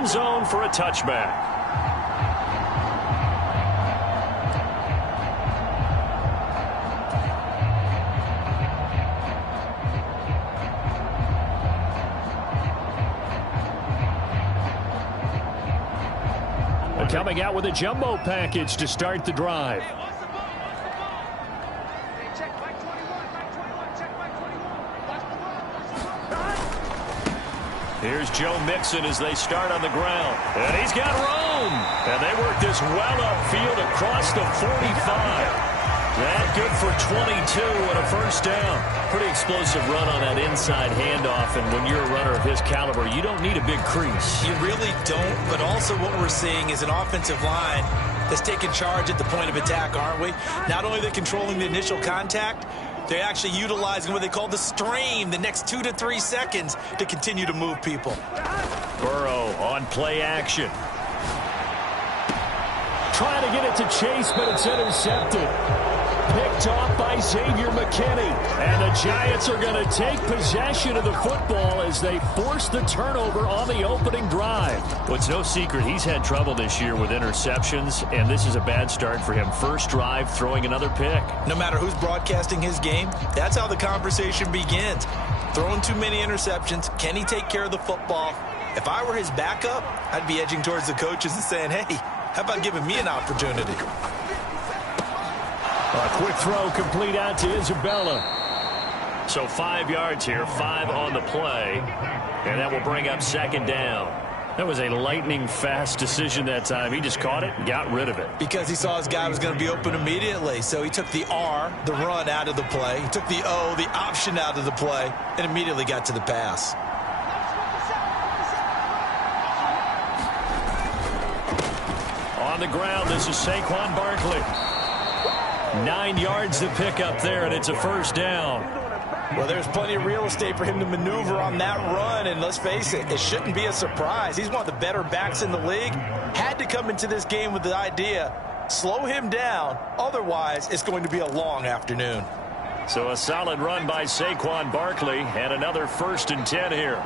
end zone for a touchback. Coming out with a jumbo package to start the drive. Here's Joe Mixon as they start on the ground. And he's got room. And they work this well upfield across the 45. That good for 22 and a first down. Pretty explosive run on that inside handoff, and when you're a runner of his caliber, you don't need a big crease. You really don't, but also what we're seeing is an offensive line that's taking charge at the point of attack, aren't we? Not only are they controlling the initial contact, they're actually utilizing what they call the stream, the next 2 to 3 seconds, to continue to move people. Burrow on play action. Trying to get it to Chase, but it's intercepted. Picked off by Xavier McKinney. And the Giants are going to take possession of the football as they force the turnover on the opening drive. Well, it's no secret he's had trouble this year with interceptions, and this is a bad start for him. First drive, throwing another pick. No matter who's broadcasting his game, that's how the conversation begins. Throwing too many interceptions. Can he take care of the football? If I were his backup, I'd be edging towards the coaches and saying, hey, how about giving me an opportunity? A quick throw complete out to Isabella. So 5 yards here, 5 on the play. And that will bring up second down. That was a lightning-fast decision that time. He just caught it and got rid of it. Because he saw his guy was going to be open immediately. So he took the R, the run, out of the play. He took the O, the option, out of the play, and immediately got to the pass. On the ground, this is Saquon Barkley. 9 yards to pick up there, and it's a first down. Well, there's plenty of real estate for him to maneuver on that run, and let's face it, it shouldn't be a surprise. He's one of the better backs in the league. Had to come into this game with the idea, slow him down, otherwise it's going to be a long afternoon. So a solid run by Saquon Barkley, and another 1st and 10 here.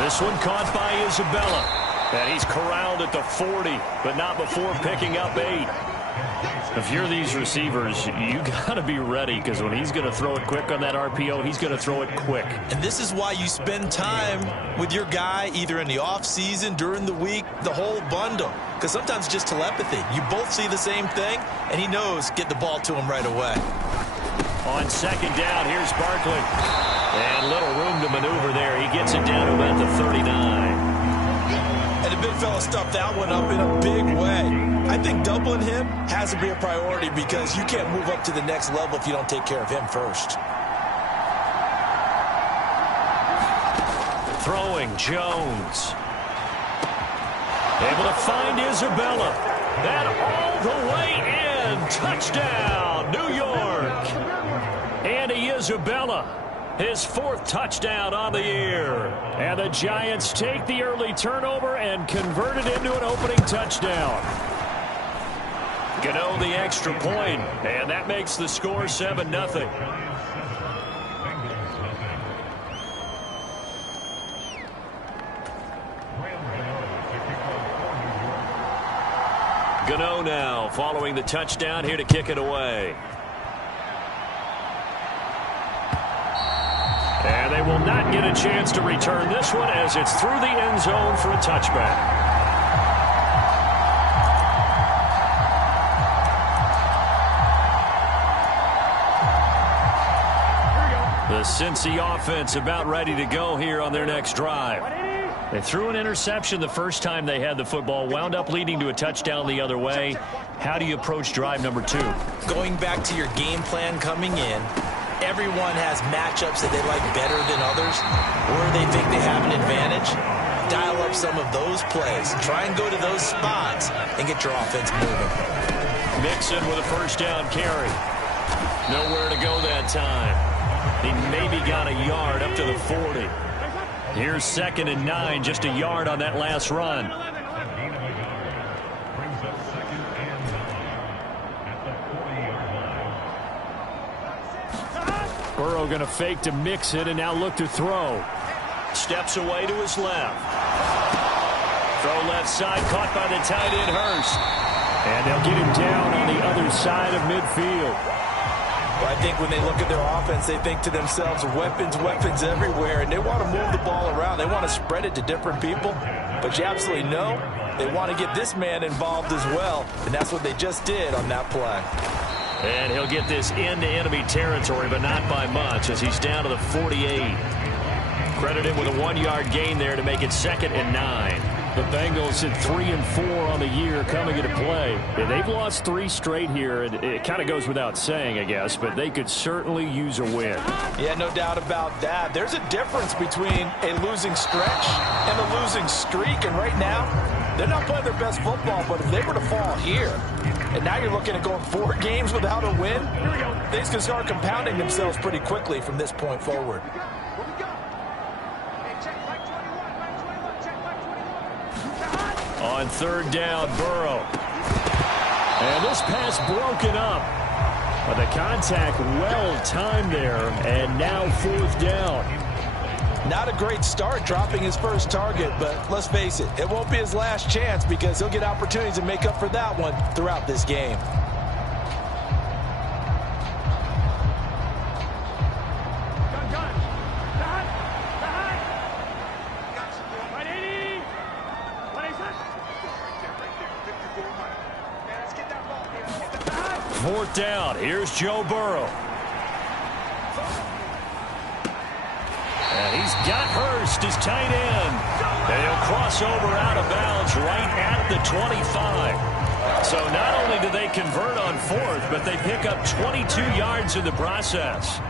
This one caught by Isabella. And he's corralled at the 40, but not before picking up 8. If you're these receivers, you got to be ready, because when he's going to throw it quick on that RPO, he's going to throw it quick. And this is why you spend time with your guy, either in the offseason, during the week, the whole bundle. Because sometimes it's just telepathy. You both see the same thing, and he knows get the ball to him right away. On second down, here's Barkley. And little room to maneuver there. He gets it down to about the 39. And the big fella stuffed that one up in a big way. I think doubling him has to be a priority, because you can't move up to the next level if you don't take care of him first. Throwing, Jones. Able to find Isabella. That all the way in. Touchdown, New York. Andy Isabella. His 4th touchdown on the year. And the Giants take the early turnover and convert it into an opening touchdown. Gano the extra point, and that makes the score 7-0. Gano now following the touchdown, here to kick it away. And they will not get a chance to return this one, as it's through the end zone for a touchback. The Cincy offense about ready to go here on their next drive. They threw an interception the first time they had the football, wound up leading to a touchdown the other way. How do you approach drive number 2? Going back to your game plan coming in, everyone has matchups that they like better than others, or they think they have an advantage. Dial up some of those plays. Try and go to those spots and get your offense moving. Mixon with a first down carry. Nowhere to go that time. He maybe got a yard up to the 40. Here's 2nd and 9, just a yard on that last run. Burrow going to fake to mix it and now look to throw. Steps away to his left. Throw left side, caught by the tight end Hurst. And they'll get him down on the other side of midfield. Well, I think when they look at their offense, they think to themselves, weapons, weapons everywhere, and they want to move the ball around. They want to spread it to different people, but you absolutely know they want to get this man involved as well, and that's what they just did on that play. And he'll get this into enemy territory, but not by much, as he's down to the 48. Credit him with a 1-yard gain there to make it 2nd and 9. The Bengals at 3-4 on the year coming into play. And they've lost 3 straight here, and it kind of goes without saying, I guess, but they could certainly use a win. Yeah, no doubt about that. There's a difference between a losing stretch and a losing streak, and right now, they're not playing their best football, but if they were to fall here, and now you're looking at going 4 games without a win, things can start compounding themselves pretty quickly from this point forward. On 3rd down, Burrow. And this pass broken up. But the contact well timed there, and now 4th down. Not a great start dropping his first target, but let's face it, it won't be his last chance because he'll get opportunities to make up for that one throughout this game. Fourth down. Here's Joe Burrow. And he's got Hurst, his tight end. And he'll cross over out of bounds right at the 25. So not only do they convert on 4th, but they pick up 22 yards in the process.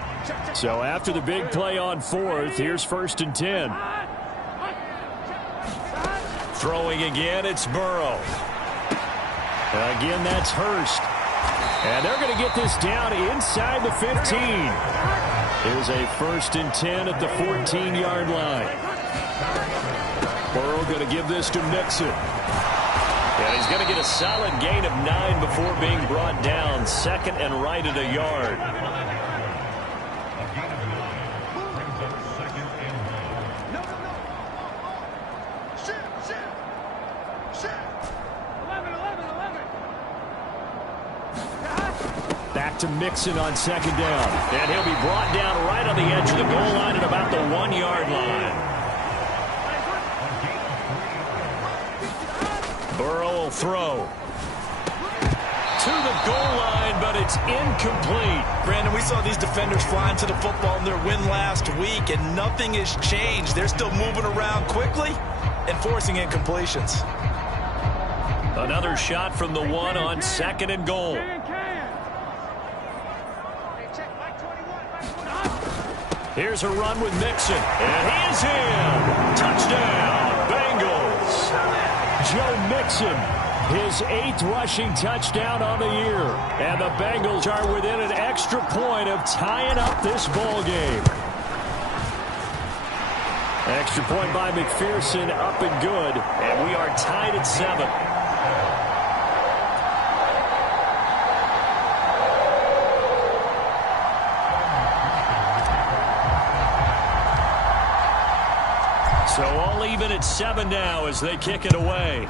So after the big play on 4th, here's 1st and 10. Throwing again, it's Burrow. Again, that's Hurst. And they're going to get this down inside the 15. Here's a 1st and 10 at the 14-yard line. Burrow going to give this to Mixon. And he's going to get a solid gain of 9 before being brought down. 2nd and right at a yard. Back to Mixon on 2nd down. And he'll be brought down right on the edge of the goal line at about the 1-yard line. Burrow will throw. To the goal line, but it's incomplete. Brandon, we saw these defenders flying to the football in their win last week, and nothing has changed. They're still moving around quickly and forcing incompletions. Another shot from the 1 on 2nd and goal. Here's a run with Mixon, and he's in. Touchdown, Bengals. Joe Mixon, his 8th rushing touchdown on the year. And the Bengals are within an extra point of tying up this ball game. Extra point by McPherson, up and good. And we are tied at 7. So all even at 7 now as they kick it away.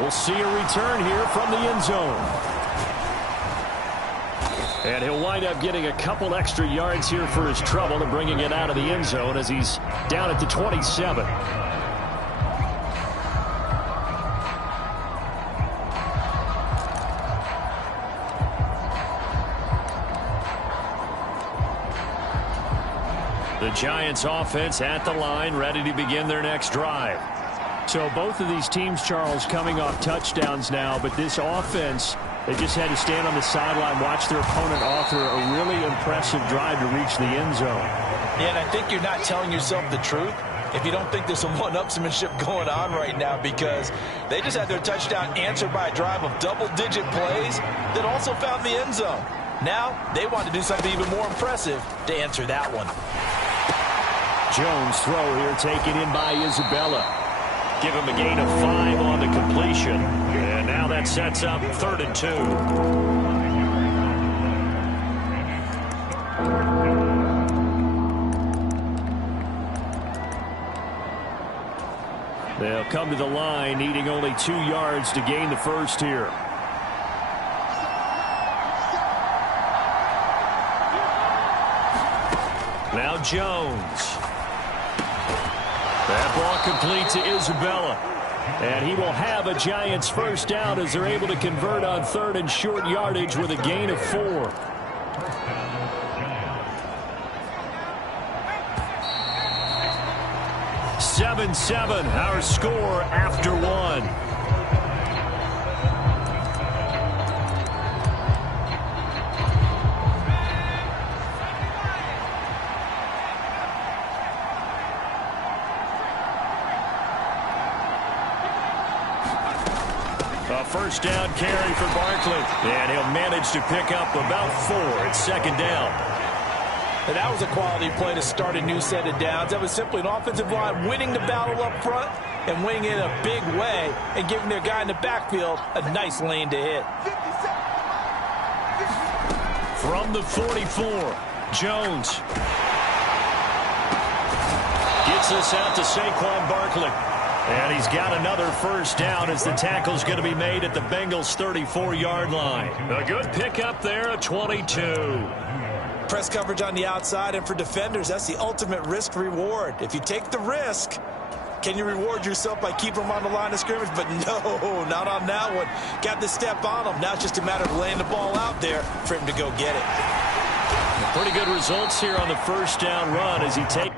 We'll see a return here from the end zone. And he'll wind up getting a couple extra yards here for his trouble and bringing it out of the end zone as he's down at the 27. The Giants offense at the line, ready to begin their next drive. So both of these teams, Charles, coming off touchdowns now, but this offense, they just had to stand on the sideline, watch their opponent author a really impressive drive to reach the end zone. Yeah, and I think you're not telling yourself the truth if you don't think there's some one-upsmanship going on right now, because they just had their touchdown answered by a drive of double-digit plays that also found the end zone. Now they want to do something even more impressive to answer that one. Jones throw here taken in by Isabella. Give him a gain of 5 on the completion. And now that sets up 3rd and 2. They'll come to the line, needing only 2 yards to gain the first here. Now Jones. That ball complete to Isabella. And he will have a Giants first down as they're able to convert on 3rd and short yardage with a gain of 4. "7-7", our score after 1. A first down carry for Barkley. And he'll manage to pick up about 4. It's 2nd down. And that was a quality play to start a new set of downs. That was simply an offensive line winning the battle up front and winning it in a big way and giving their guy in the backfield a nice lane to hit. From the 44, Jones gets this out to Saquon Barkley. And he's got another first down as the tackle's going to be made at the Bengals' 34-yard line. A good pickup there at 22. Press coverage on the outside, and for defenders, that's the ultimate risk-reward. If you take the risk, can you reward yourself by keeping them on the line of scrimmage? But no, not on that one. Got the step on him. Now it's just a matter of laying the ball out there for him to go get it. Pretty good results here on the first down run as he takes.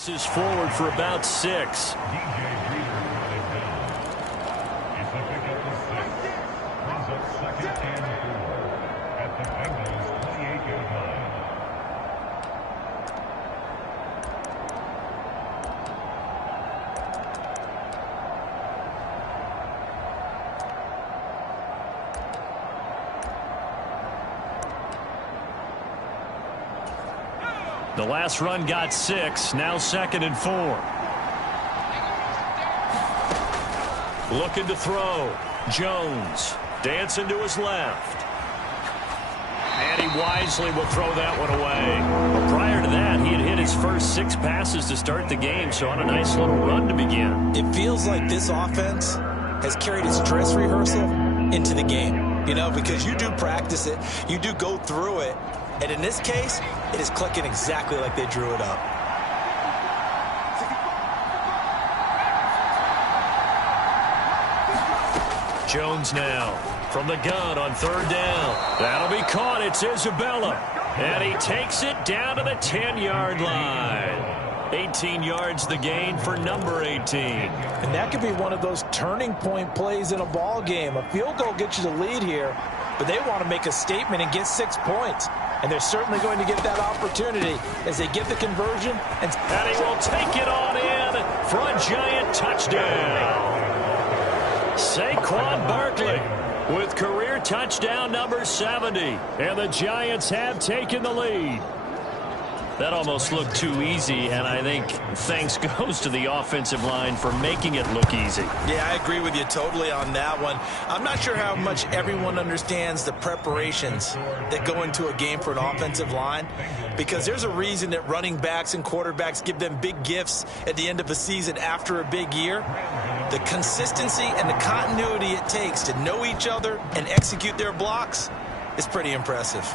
This is forward for about 6. The last run got 6. Now 2nd and 4. Looking to throw. Jones dancing to his left. And he wisely will throw that one away. Well, prior to that, he had hit his first 6 passes to start the game, so on a nice little run to begin. It feels like this offense has carried its dress rehearsal into the game. You know, because you do practice it. You do go through it. And in this case, it is clicking exactly like they drew it up. Jones now from the gun on 3rd down. That'll be caught. It's Isabella. And he takes it down to the 10-yard line. 18 yards the gain for number 18. And that could be one of those turning point plays in a ball game. A field goal gets you the lead here, but they want to make a statement and get 6 points. And they're certainly going to get that opportunity as they get the conversion. And he will take it on in for a giant touchdown. Saquon Barkley with career touchdown number 70. And the Giants have taken the lead. That almost looked too easy, and I think thanks goes to the offensive line for making it look easy. Yeah, I agree with you totally on that one. I'm not sure how much everyone understands the preparations that go into a game for an offensive line, because there's a reason that running backs and quarterbacks give them big gifts at the end of a season after a big year. The consistency and the continuity it takes to know each other and execute their blocks is pretty impressive.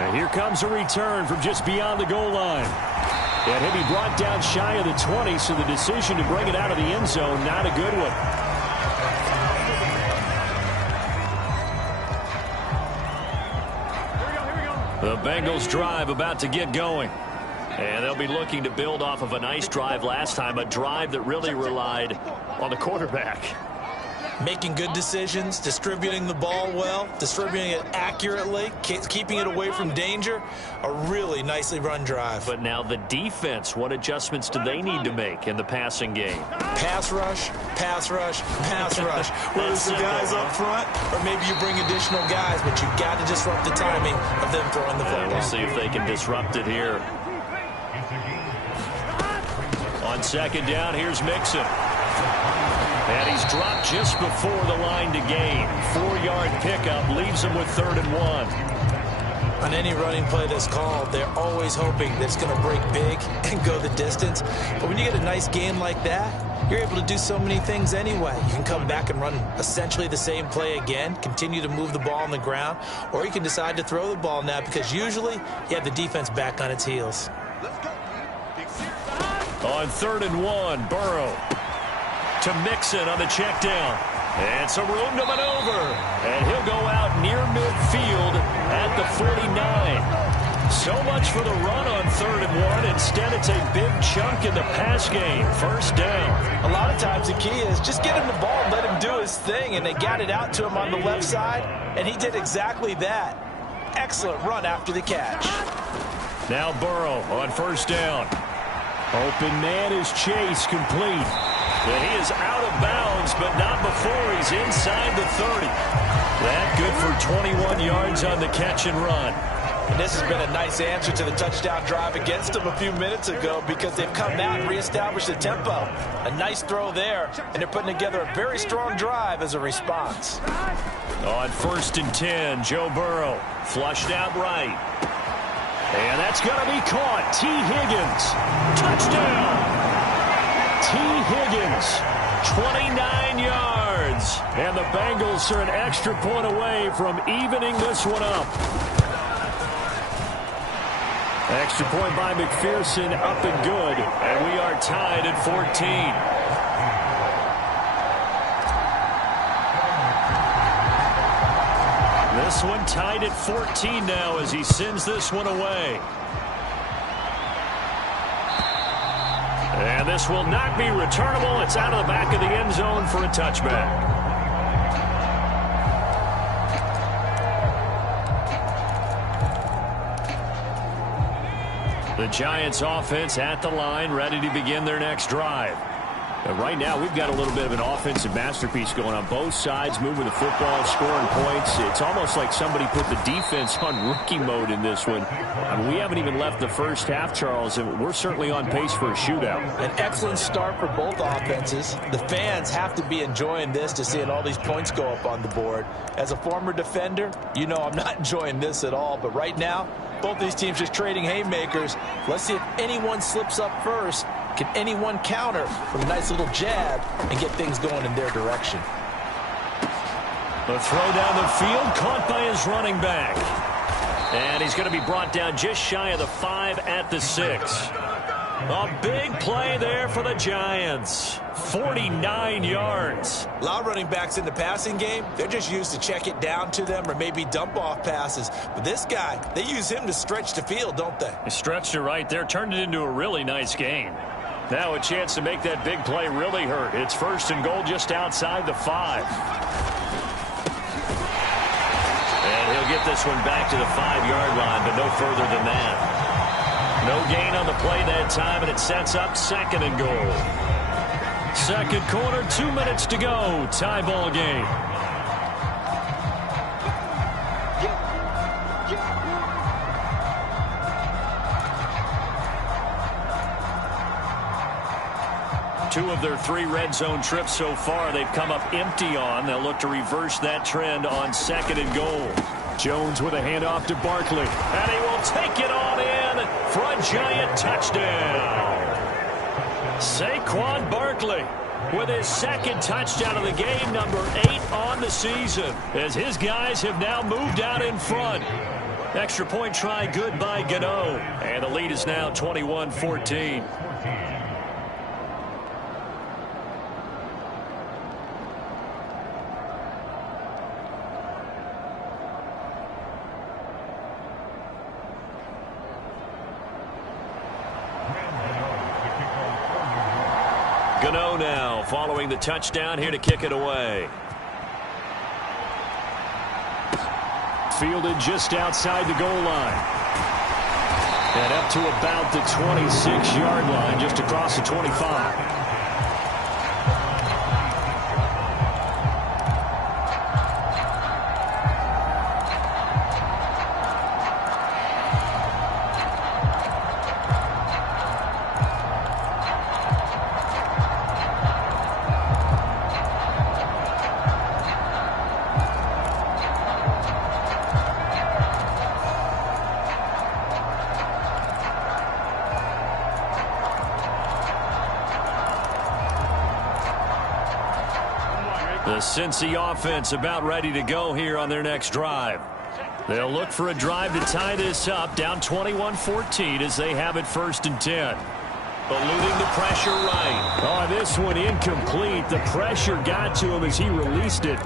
And here comes a return from just beyond the goal line. And he'll be brought down shy of the 20, so the decision to bring it out of the end zone, not a good one. The Bengals drive about to get going. And they'll be looking to build off of a nice drive last time, a drive that really relied on the quarterback. Making good decisions, distributing the ball well, distributing it accurately, keeping it away from danger. A really nicely run drive. But now the defense, what adjustments do they need to make in the passing game? Pass rush, pass rush, pass rush. Whether it's the guys up front or maybe you bring additional guys, but you've got to disrupt the timing of them throwing the football. We'll see if they can disrupt it here. On 2nd down, here's Mixon. And he's dropped just before the line to gain. 4-yard pickup leaves him with 3rd and 1. On any running play that's called, they're always hoping that it's going to break big and go the distance. But when you get a nice game like that, you're able to do so many things anyway. You can come back and run essentially the same play again, continue to move the ball on the ground, or you can decide to throw the ball now because usually you have the defense back on its heels. On 3rd and 1, Burrow to Mixon on the check down. And some room to maneuver. And he'll go out near midfield at the 49. So much for the run on 3rd and 1. Instead, it's a big chunk in the pass game. 1st down. A lot of times the key is just get him the ball and let him do his thing. And they got it out to him on the left side. And he did exactly that. Excellent run after the catch. Now Burrow on 1st down. Open man is Chase, complete. And he is out of bounds, but not before he's inside the 30. That good for 21 yards on the catch and run. And this has been a nice answer to the touchdown drive against them a few minutes ago because they've come out and reestablished the tempo. A nice throw there, and they're putting together a very strong drive as a response. On 1st and 10, Joe Burrow flushed out right. And that's going to be caught. T. Higgins, touchdown. T. Higgins, 29 yards. And the Bengals are an extra point away from evening this one up. Extra point by McPherson, up and good. And we are tied at 14. This one tied at 14 now as he sends this one away. And this will not be returnable. It's out of the back of the end zone for a touchback. The Giants offense at the line, ready to begin their next drive. And right now, we've got a little bit of an offensive masterpiece going on both sides, moving the football, scoring points. It's almost like somebody put the defense on rookie mode in this one. I mean, we haven't even left the first half, Charles, and we're certainly on pace for a shootout. An excellent start for both offenses. The fans have to be enjoying this to seeing all these points go up on the board. As a former defender, you know I'm not enjoying this at all. But right now, both these teams just trading haymakers. Let's see if anyone slips up first. Can anyone counter from a nice little jab and get things going in their direction? The throw down the field, caught by his running back. And he's going to be brought down just shy of the 5 at the 6. A big play there for the Giants. 49 yards. A lot of running backs in the passing game, they're just used to check it down to them or maybe dump off passes. But this guy, they use him to stretch the field, don't they? He stretched it right there, turned it into a really nice game. Now a chance to make that big play really hurt. It's 1st and goal just outside the 5. And he'll get this one back to the 5-yard line, but no further than that. No gain on the play that time, and it sets up 2nd and goal. Second quarter, 2 minutes to go. Tie ball game. Two of their 3 red zone trips so far, they've come up empty on. They'll look to reverse that trend on 2nd and goal. Jones with a handoff to Barkley. And he will take it on in for a Giant touchdown. Saquon Barkley with his 2nd touchdown of the game, number 8 on the season, as his guys have now moved out in front. Extra point try good by Gano. And the lead is now 21-14. Gano now following the touchdown, here to kick it away. Fielded just outside the goal line. And up to about the 26-yard line, just across the 25. The Cincy offense about ready to go here on their next drive. They'll look for a drive to tie this up, down 21-14 as they have it 1st and 10. Eluding the pressure right. Oh, this one incomplete. The pressure got to him as he released it.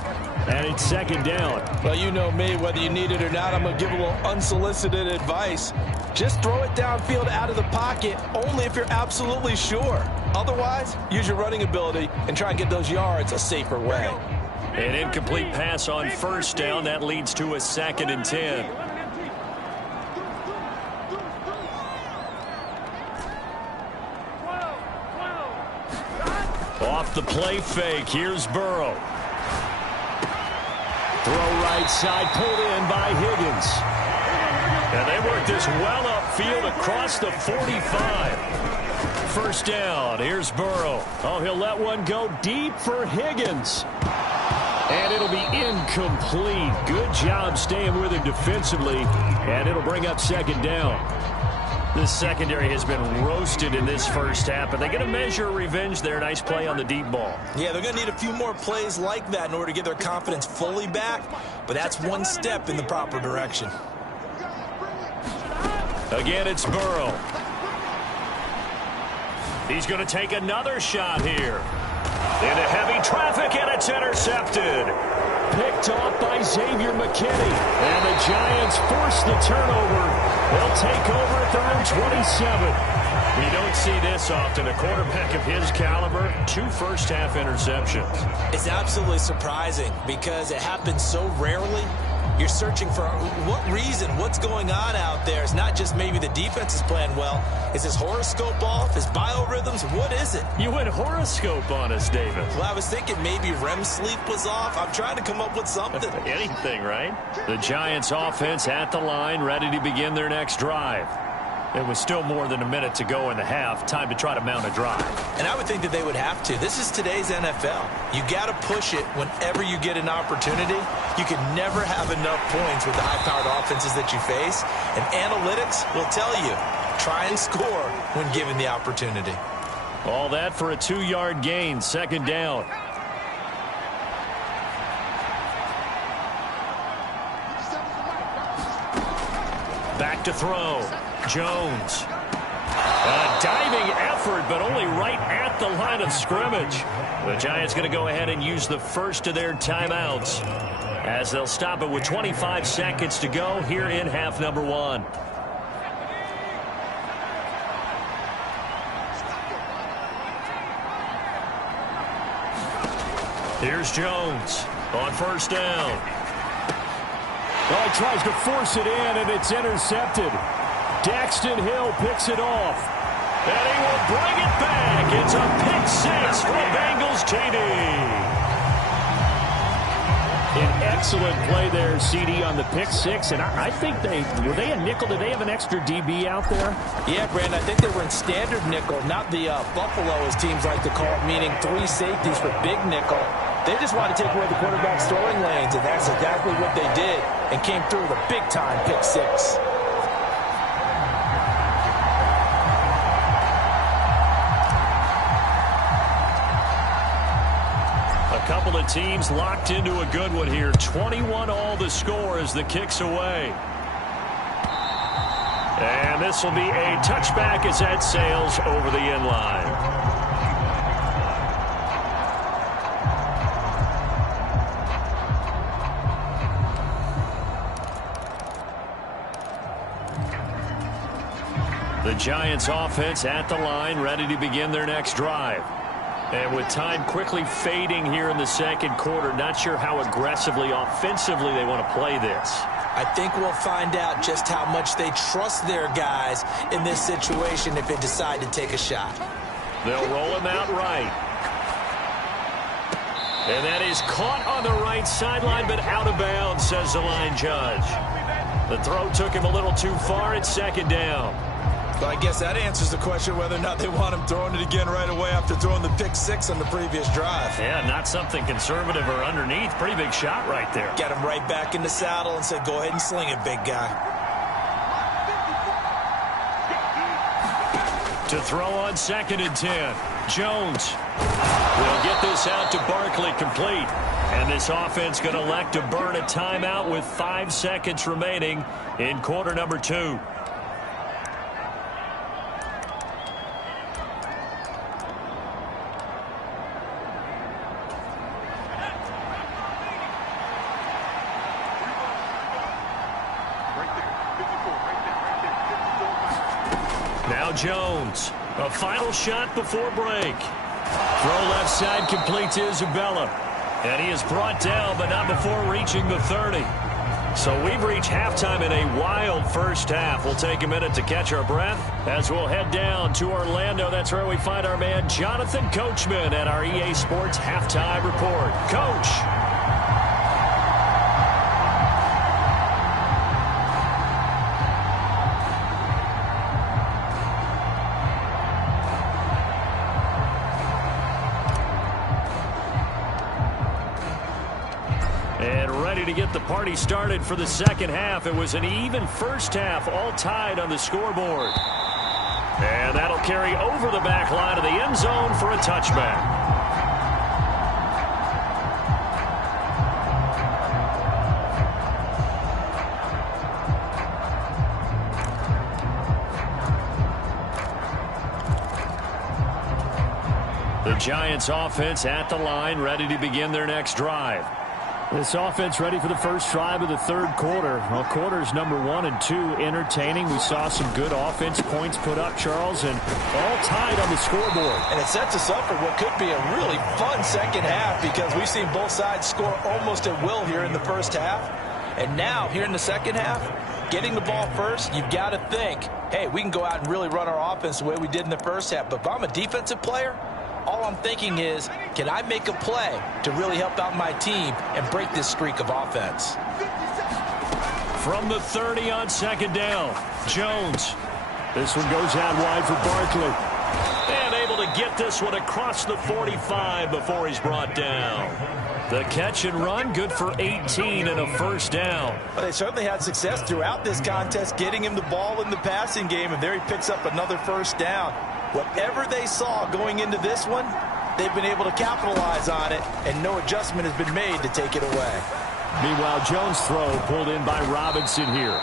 And it's 2nd down. Well, you know me, whether you need it or not, I'm going to give a little unsolicited advice. Just throw it downfield out of the pocket, only if you're absolutely sure. Otherwise, use your running ability and try and get those yards a safer way. An incomplete pass on 1st down. That leads to a 2nd and 10. Off the play fake. Here's Burrow. Throw right side, pulled in by Higgins. And they work this well upfield across the 45. 1st down. Here's Burrow. Oh, he'll let one go deep for Higgins. And it'll be incomplete. Good job staying with him defensively. And it'll bring up 2nd down. This secondary has been roasted in this first half, but they get a measure of revenge there. Nice play on the deep ball. Yeah, they're going to need a few more plays like that in order to get their confidence fully back, but that's one step in the proper direction. Again, it's Burrow. He's going to take another shot here. Into heavy traffic, and it's intercepted. Picked off by Xavier McKinney. And the Giants force the turnover. They'll take over at their own 27. We don't see this often. A quarterback of his caliber, 2 first-half interceptions. It's absolutely surprising because it happens so rarely. You're searching for what reason, what's going on out there. It's not just maybe the defense is playing well. Is his horoscope off? His biorhythms? What is it? You went horoscope on us, David. Well, I was thinking maybe REM sleep was off. I'm trying to come up with something. Anything, right? The Giants offense at the line, ready to begin their next drive. It was still more than a minute to go in the half. Time to try to mount a drive. And I would think that they would have to. This is today's NFL. You got to push it whenever you get an opportunity. You can never have enough points with the high-powered offenses that you face. And analytics will tell you, try and score when given the opportunity. All that for a 2-yard gain, second down. Back to throw. Jones. A diving effort, but only right at the line of scrimmage. The Giants going to go ahead and use the first of their timeouts as they'll stop it with 25 seconds to go here in half number 1. Here's Jones on first down. Oh, he tries to force it in, and it's intercepted. Daxton Hill picks it off. And he will bring it back. It's a pick 6 for Bengals TD. An excellent play there, CD, on the pick 6. And I think were they a nickel? Did they have an extra DB out there? Yeah, Brandon, I think they were in standard nickel, not the Buffalo, as teams like to call it, meaning 3 safeties for big nickel. They just wanted to take away the quarterback's throwing lanes, and that's exactly what they did, and came through with a big-time pick 6. A couple of teams locked into a good one here. 21-all the score as the kick's away. And this will be a touchback as that sails over the end line. The Giants offense at the line, ready to begin their next drive. And with time quickly fading here in the second quarter, not sure how aggressively, offensively they want to play this. I think we'll find out just how much they trust their guys in this situation if they decide to take a shot. They'll roll him out right. And that is caught on the right sideline, but out of bounds, says the line judge. The throw took him a little too far. It's second down. Well, I guess that answers the question whether or not they want him throwing it again right away after throwing the pick 6 on the previous drive. Yeah, not something conservative or underneath. Pretty big shot right there. Got him right back in the saddle and said, go ahead and sling it, big guy. To throw on 2nd and 10. Jones will get this out to Barkley, complete. And this offense going to elect to burn a timeout with 5 seconds remaining in quarter number 2. Now Jones, a final shot before break. Throw left side, complete to Isabella. And he is brought down, but not before reaching the 30. So we've reached halftime in a wild first half. We'll take a minute to catch our breath as we'll head down to Orlando. That's where we find our man Jonathan Coachman at our EA Sports Halftime Report. Coach. To get the party started for the second half. It was an even first half, all tied on the scoreboard. And that'll carry over the back line of the end zone for a touchback. The Giants offense at the line, ready to begin their next drive. This offense ready for the first drive of the third quarter. Well, quarters number 1 and 2 entertaining. We saw some good offense points put up, Charles, and all tied on the scoreboard. And it sets us up for what could be a really fun second half because we've seen both sides score almost at will here in the first half. And now, here in the second half, getting the ball first, you've got to think, hey, we can go out and really run our offense the way we did in the first half. But if I'm a defensive player, all I'm thinking is, can I make a play to really help out my team and break this streak of offense? From the 30 on second down, Jones. This one goes out wide for Barkley. And able to get this one across the 45 before he's brought down. The catch and run, good for 18 and a first down. Well, they certainly had success throughout this contest getting him the ball in the passing game, and there he picks up another first down. Whatever they saw going into this one, they've been able to capitalize on it, and no adjustment has been made to take it away. Meanwhile, Jones' throw pulled in by Robinson here.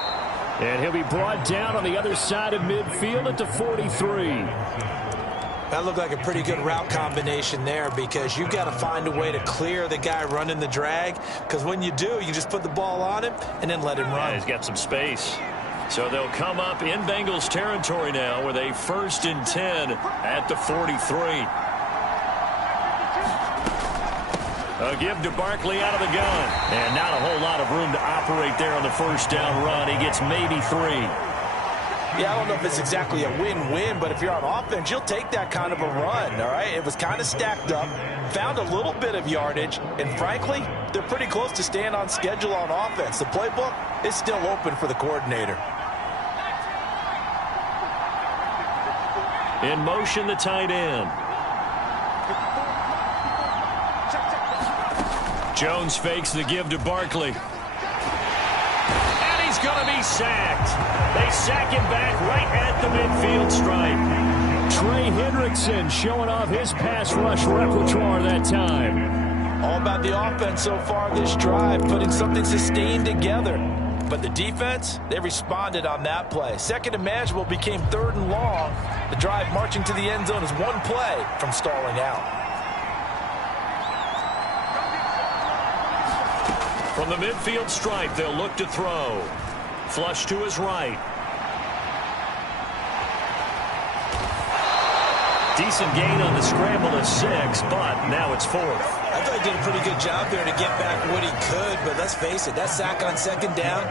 And he'll be brought down on the other side of midfield at the 43. That looked like a pretty good route combination there because you've got to find a way to clear the guy running the drag, because when you do, you just put the ball on him and then let him run. Yeah, he's got some space. So they'll come up in Bengals territory now with a 1st and 10 at the 43. A give to Barkley out of the gun. And not a whole lot of room to operate there on the first down run. He gets maybe 3. Yeah, I don't know if it's exactly a win-win, but if you're on offense, you'll take that kind of a run, all right? It was kind of stacked up, found a little bit of yardage, and frankly, they're pretty close to staying on schedule on offense. The playbook is still open for the coordinator. In motion, the tight end. Jones fakes the give to Barkley. And he's going to be sacked. They sack him back right at the midfield stripe. Trey Hendrickson showing off his pass rush repertoire that time. All about the offense so far this drive, putting something sustained together. But the defense, they responded on that play. Second and manageable became 3rd and long. The drive marching to the end zone is one play from stalling out. From the midfield stripe, they'll look to throw. Flush to his right. Decent gain on the scramble is 6, but now it's 4th. I thought he did a pretty good job there to get back what he could, but let's face it, that sack on second down,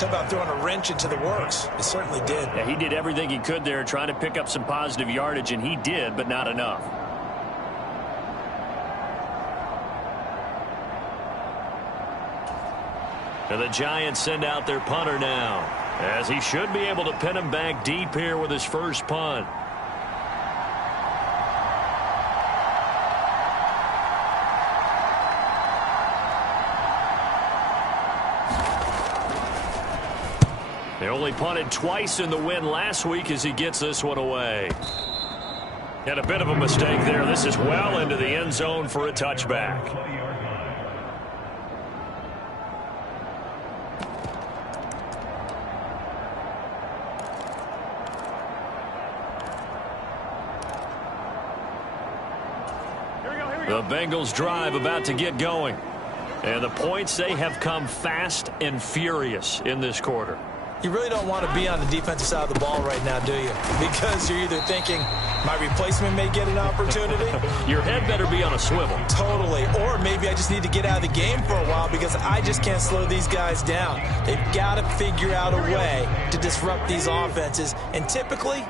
talk about throwing a wrench into the works. It certainly did. Yeah, he did everything he could there trying to pick up some positive yardage, and he did, but not enough. And the Giants send out their punter now, as he should be able to pin him back deep here with his first punt. They only punted twice in the win last week as he gets this one away. And a bit of a mistake there. This is well into the end zone for a touchback. The Bengals drive about to get going. And the points, they have come fast and furious in this quarter. You really don't want to be on the defensive side of the ball right now, do you? Because you're either thinking, my replacement may get an opportunity. Your head better be on a swivel. Totally. Or maybe I just need to get out of the game for a while because I just can't slow these guys down. They've got to figure out a way to disrupt these offenses. And typically,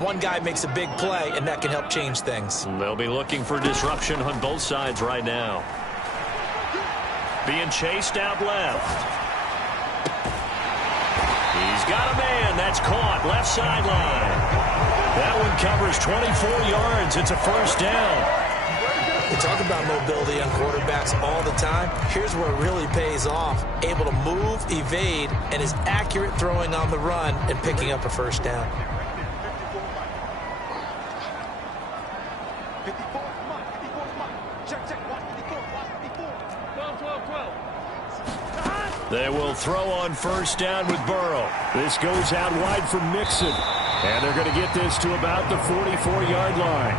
one guy makes a big play, and that can help change things. They'll be looking for disruption on both sides right now. Being chased out left. He's got a man. That's caught. Left sideline. That one covers 24 yards. It's a first down. We talk about mobility on quarterbacks all the time. Here's where it really pays off. Able to move, evade, and is accurate throwing on the run and picking up a first down. They will throw on first down with Burrow. This goes out wide for Mixon. And they're going to get this to about the 44-yard line.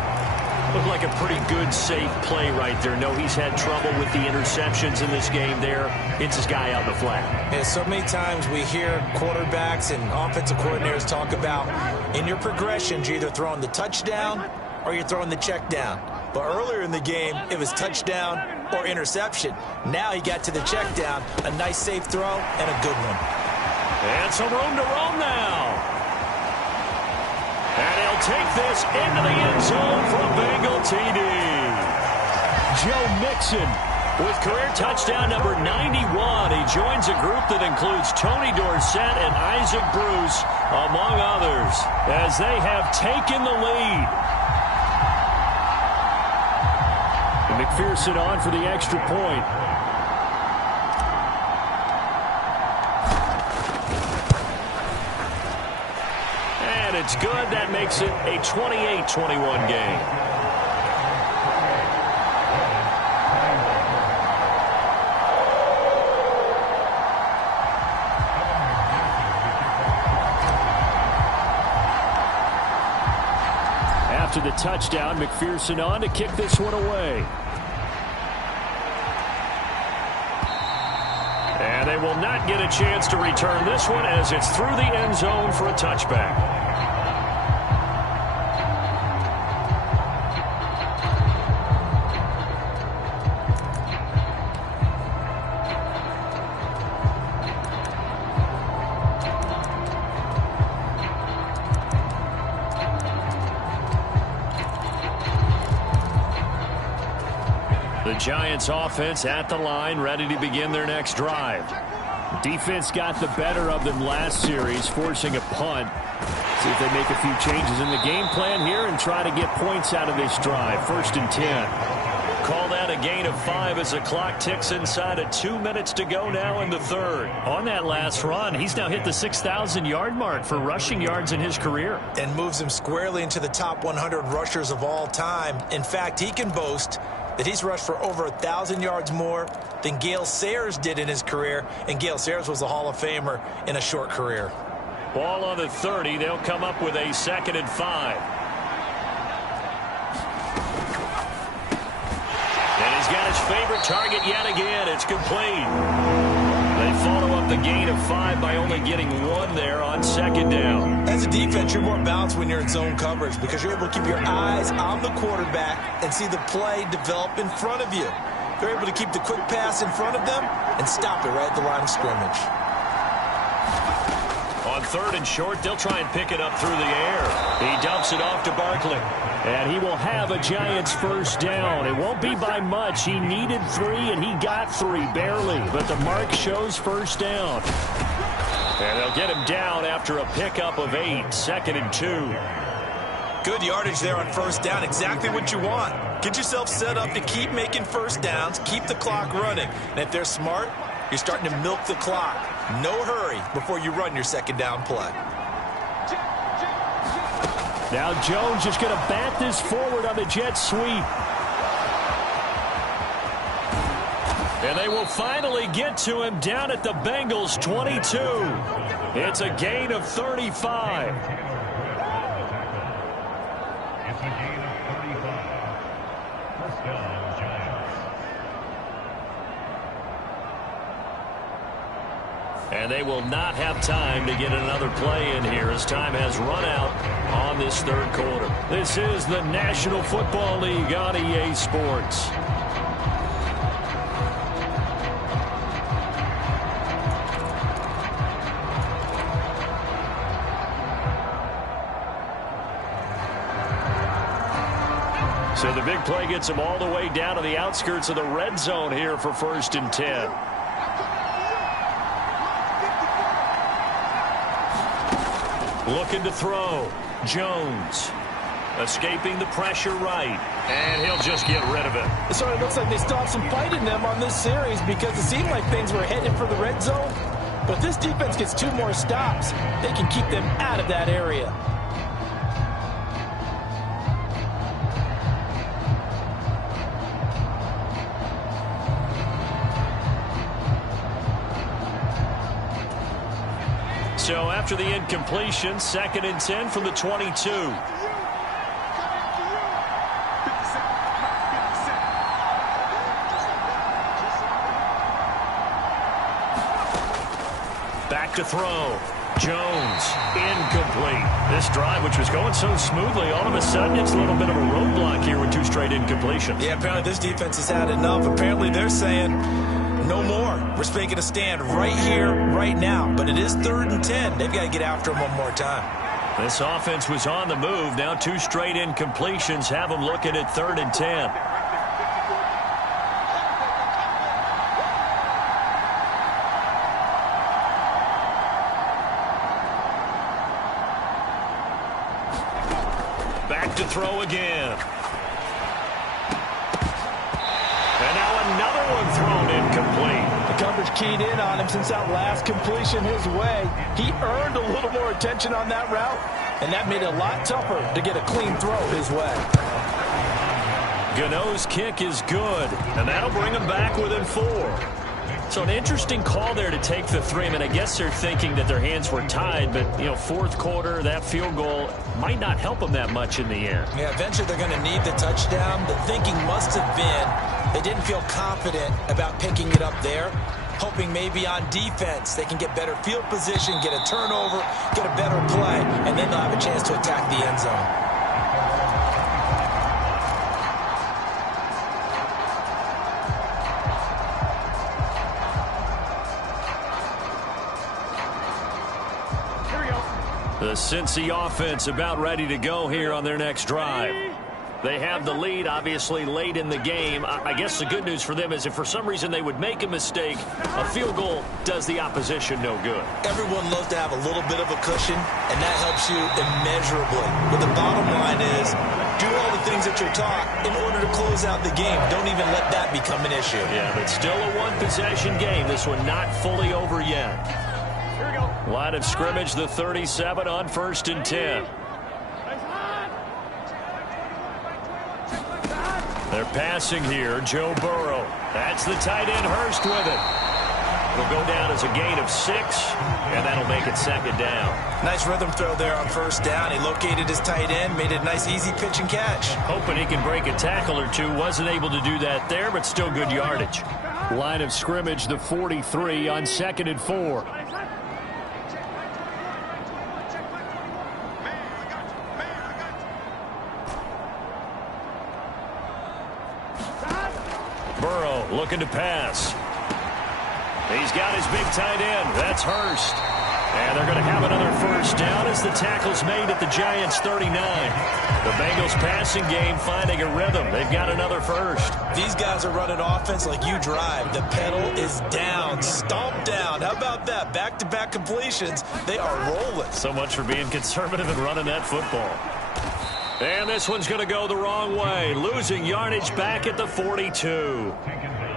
Looked like a pretty good, safe play right there. No, he's had trouble with the interceptions in this game there. Hits his guy out in the flat. Yeah, so many times we hear quarterbacks and offensive coordinators talk about in your progressions, you're either throwing the touchdown or you're throwing the check down. But earlier in the game, it was touchdown or interception. Now he got to the check down, a nice safe throw, and a good one. And some room to roam now. And he'll take this into the end zone for a Bengal TD. Joe Mixon with career touchdown number 91. He joins a group that includes Tony Dorsett and Isaac Bruce, among others, as they have taken the lead. McPherson on for the extra point. And it's good. That makes it a 28-21 game. After the touchdown, McPherson on to kick this one away. And they will not get a chance to return this one as it's through the end zone for a touchback. The Giants offense at the line, ready to begin their next drive. Defense got the better of them last series, forcing a punt. See if they make a few changes in the game plan here and try to get points out of this drive. 1st and 10. Call that a gain of 5 as the clock ticks inside of 2 minutes to go now in the third. On that last run, he's now hit the 6,000-yard mark for rushing yards in his career. And moves him squarely into the top 100 rushers of all time. In fact, he can boast that he's rushed for over 1,000 yards more than Gale Sayers did in his career, and Gale Sayers was a Hall of Famer in a short career. Ball on the 30. They'll come up with a 2nd and 5. And he's got his favorite target yet again. It's complete. They follow up the gain of 5 by only getting 1 there on 2nd down. As a defense, you're more balanced when you're in zone coverage because you're able to keep your eyes on the quarterback and see the play develop in front of you. They're able to keep the quick pass in front of them and stop it right at the line of scrimmage. On 3rd and short, they'll try and pick it up through the air. He dumps it off to Barkley. And he will have a Giants 1st down. It won't be by much. He needed 3, and he got 3, barely. But the mark shows 1st down. And they'll get him down after a pickup of 8. 2nd and 2. Good yardage there on 1st down. Exactly what you want. Get yourself set up to keep making 1st downs, keep the clock running. And if they're smart, you're starting to milk the clock. No hurry before you run your 2nd down play. Now Jones just going to bat this forward on the jet sweep. And they will finally get to him down at the Bengals 22. It's a gain of 35. It's a gain of 35. First down, Giants. And they will not have time to get another play in here as time has run out on this 3rd quarter. This is the National Football League on EA Sports. So the big play gets him all the way down to the outskirts of the red zone here for 1st and 10. Looking to throw. Jones escaping the pressure right. And he'll just get rid of it. It sort of looks like they still have some fight in them on this series because it seemed like things were headed for the red zone. But if this defense gets 2 more stops, they can keep them out of that area. So after the incompletion, 2nd and 10 from the 22. back to throw. Jones, incomplete. This drive, which was going so smoothly, all of a sudden it's a little bit of a roadblock here with 2 straight incompletions. Yeah, apparently this defense has had enough. Apparently they're saying no more. We're making a stand right here, right now. But it is 3rd and 10. They've got to get after him one more time. This offense was on the move. Now 2 straight incompletions have them looking at 3rd and 10. Back to throw again. And now another one thrown incomplete. The coverage keyed in on him since that last completion his way. He earned a little more attention on that route, and that made it a lot tougher to get a clean throw his way. Gano's kick is good, and that'll bring him back within 4. So an interesting call there to take the 3. I mean, I guess they're thinking that their hands were tied, but, you know, 4th quarter, that field goal might not help them that much in the end. Yeah, eventually they're going to need the touchdown. The thinking must have been they didn't feel confident about picking it up there, hoping maybe on defense they can get better field position, get a turnover, get a better play, and then they'll have a chance to attack the end zone. The Cincy offense about ready to go here on their next drive. They have the lead, obviously, late in the game. I guess the good news for them is if for some reason they would make a mistake, a field goal does the opposition no good. Everyone loves to have a little bit of a cushion, and that helps you immeasurably. But the bottom line is, do all the things that you're taught in order to close out the game. Don't even let that become an issue. Yeah, but still a one-possession game. This one not fully over yet. Line of scrimmage, the 37 on 1st and 10. They're passing here. Joe Burrow. That's the tight end, Hurst, with it. Will go down as a gain of 6, and that'll make it 2nd down. Nice rhythm throw there on 1st down. He located his tight end, made it a nice, easy pitch and catch. Hoping he can break a tackle or 2. Wasn't able to do that there, but still good yardage. Line of scrimmage, the 43 on 2nd and 4. Burrow looking to pass. He's got his big tight end. That's Hurst. And they're going to have another 1st down as the tackle's made at the Giants' 39. The Bengals passing game finding a rhythm. They've got another 1st. These guys are running offense like you drive. The pedal is down, stomp down. How about that? Back-to-back completions. They are rolling. So much for being conservative and running that football. And this one's going to go the wrong way. Losing yardage back at the 42.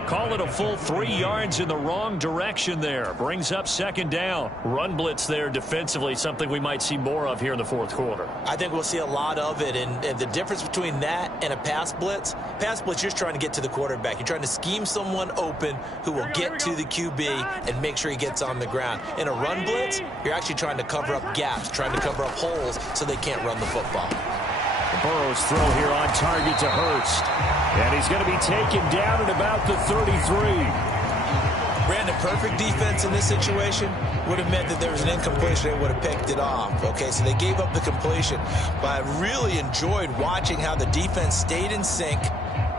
Call it a full 3 yards in the wrong direction there. Brings up 2nd down. Run blitz there defensively, something we might see more of here in the 4th quarter. I think we'll see a lot of it. And the difference between that and a pass blitz, you're just trying to get to the quarterback. You're trying to scheme someone open who will get to the QB and make sure he gets on the ground. In a run blitz, you're actually trying to cover up gaps, trying to cover up holes so they can't run the football. Burrow's throw here on target to Hurst. And he's going to be taken down at about the 33. Brandon, perfect defense in this situation would have meant that there was an incompletion. They would have picked it off. Okay, so they gave up the completion. But I really enjoyed watching how the defense stayed in sync,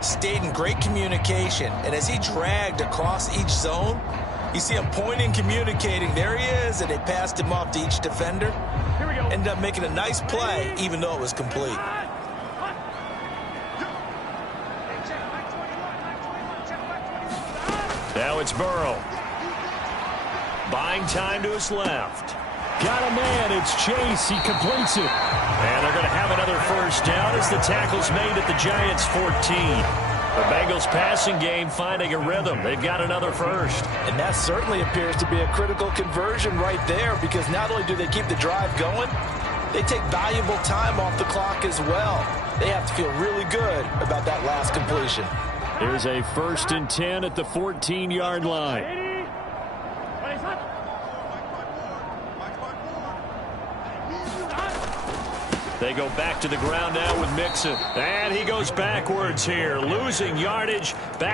stayed in great communication. And as he dragged across each zone, you see him pointing, communicating. There he is, and they passed him off to each defender. Ended up making a nice play, even though it was complete. Now it's Burrow. Buying time to his left. Got a man. It's Chase. He completes it. And they're going to have another 1st down as the tackle's made at the Giants' 14. The Bengals passing game finding a rhythm. They've got another 1st. And that certainly appears to be a critical conversion right there, because not only do they keep the drive going, they take valuable time off the clock as well. They have to feel really good about that last completion. Here's a 1st and 10 at the 14-yard line. They go back to the ground now with Mixon. And he goes backwards here, losing yardage back.